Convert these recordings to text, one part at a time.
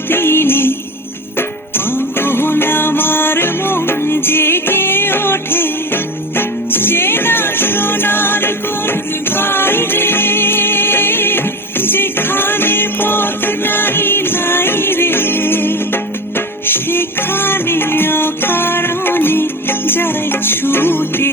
দিনে আমার মন জেগে ওঠে চেনা সোনার কোন বাইরে যেখানে পথ নাই নাই রে। সেখানে অকারণে যাই ছুটে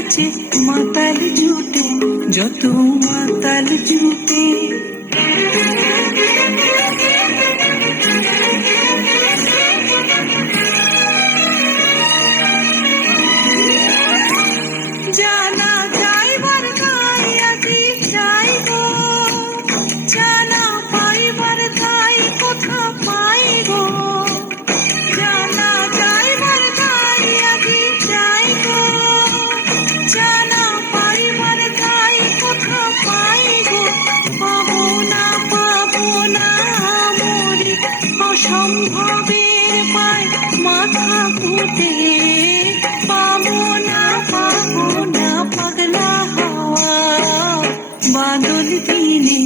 নাচে মাতাল জুটে যত মাতাল জুটে। সম্ভবের পায় মাথা ফুটে পাবো না পাবো না পাগলা হওয়া। বাদল দিনে